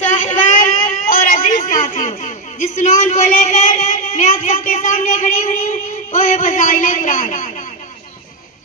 صاحبان اور عزیز ساتھیوں، جس عنوان کو لے کر میں آپ سب کے سامنے کھڑی ہوں وہ ہے فضائل قرآن۔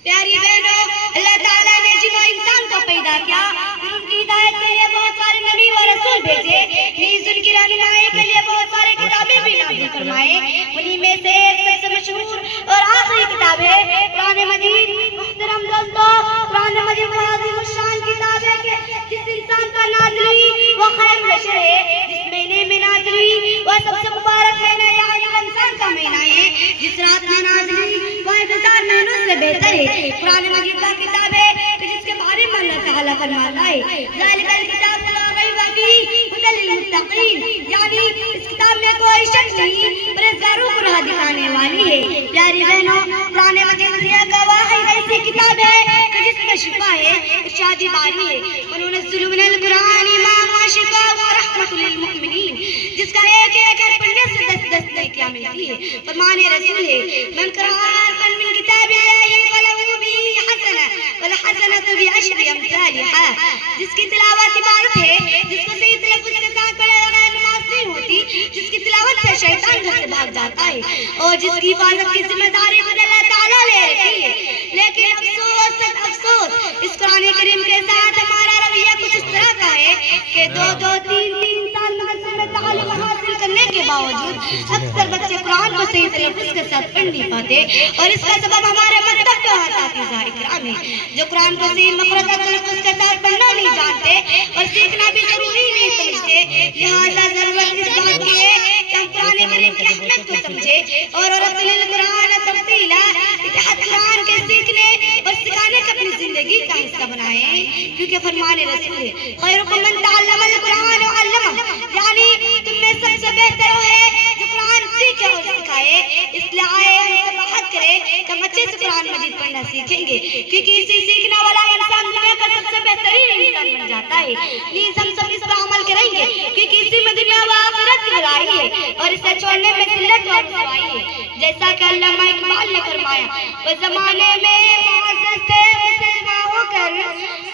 پیاری بہنوں، اللہ تعالیٰ نے جنہوں انسان کو پیدا کیا ان کی ہدایت کے لیے بہت سارے نبی و رسول بھیجے، نیز ان کی رہنمائی کے لیے بہت سارے کتابیں بھی نازل فرمائے۔ انہی میں سے ایک سب سے مشہور اور آخری کتاب ہے قرآن مجید۔ محترم دوستو، قرآن مجید وہ عظیم الشان کتاب ہے کہ جس انسان کا نازل ہوئی وہ خیر بشر ہے، جس مہینے میں نازل ہوئی وہ سب سے مبارک مہینہ یعنی رمضان کا مہینہ ہے، جس رات میں نازل ہوئی وہ 1000 مہینوں سے بہتر ہے۔ قرآن مجید کا کتاب ہے کہ جس کے بارے میں اللہ تعالیٰ فرماتا ہے ذالک الکتاب لا ریب فیہ ھدی للمتقین، یعنی اس کتاب میں کوئی شک نہیں، پرہیزگاروں کو راہ دکھانے والی ہے۔ پیاری بہنوں، قرآن مجید دنیا کا واحد ایسی کتاب ہے کہ جس میں شفا ہے، ارشاد باری ہے وَنُنَزِّلُ مِنَ الْقُرْآنِ مَا هُوَ شِفَاءٌ وَرَحْمَةٌ لِلْمُؤْمِنِينَ، جس کا ایک ایک حرف پڑھنے سے 10 نیکیاں ملتی ہے۔ فرمان رسول ہے من قرأ حرفا من کتاب اللہ فلہ بہ حسنہ والحسنۃ بعشر امثالها، جس کی تلاوت عبادت ہے، جس کو صحیح تلفظ کے ساتھ پڑھے بغیر نماز نہیں ہوتی، جس کی تلاوت سے شیطان گھر سے بھاگ جاتا ہے اور جس کی حفاظت کی ذمہ داری خود اللہ تعالیٰ لے رکھی ہے۔ لیکن افسوس افسوس، اس قرآن کریم کے ساتھ ہمارا رویہ کچھ اس طرح کا ہے کہ 2-3 سال مدرسے میں تعلیم حاصل کرنے کے باوجود اکثر بچے قرآن کو صحیح تلفظ کے ساتھ پڑھ نہیں پاتے، اور اس کا سبب ہمارے مکتب کے اساتذہ کرام ہیں جو قرآن کو صحیح مخرج اور تلفظ کے ساتھ پڑھنا نہیں جانتے اور سیکھنا بھی ضروری نہیں سمجھتے۔ لہٰذا ضرورت اس بات کی ہے کہ ہم قرآن کریم کی اہمیت کو سمجھیں اور رتل القرآن ترتیلا، قرآن کے سیکھنے اور سکھانے کا اپنی زندگی کا حصہ بنائیں، کیونکہ فرمان رسول ہے خیرکم من تعلم القرآن وعلمہ، یعنی تم میں سب سے بہتر وہ ہے جو قرآن سیکھے اور سکھائے۔ اس لیے آئے ہم سے بحث کریں کہ ہم اچھے سے قرآن مجید پڑھنا سیکھیں گے، کیونکہ اسی سیکھنے والا انسان دنیا کا سب سے بہترین انسان بن جاتا ہے۔ پلیز ہم سب اس پر عمل کریں گے، کیونکہ اسی میں دنیا و آخرت کی بھلائی ہے اور اسے چھوڑنے میں ذلت اور رسوائی ہے۔ جیسا کہ علامہ اقبال نے فرمایا وہ زمانے میں معزز تھے مسلمان ہو کر،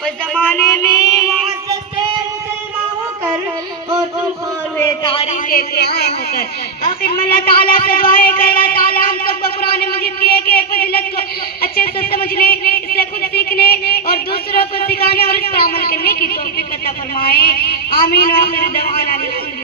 وہ زمانے میں معزز تھے مسلمان ہو کر، اور تم خور ہوئے تاریخ قیام ہو کر۔ آخر میں اللہ تعالیٰ سے دعا ہے کہ اللہ تعالیٰ ہم سب کو قرآن مجید کی ایک ایک فضیلت کو اچھے سے سمجھنے، اسے خود سیکھنے اور دوسروں کو سکھانے اور اس پر عمل کرنے کی توفیق عطا فرمائے۔ آمین۔ وآخر دعوانا الحمدللہ۔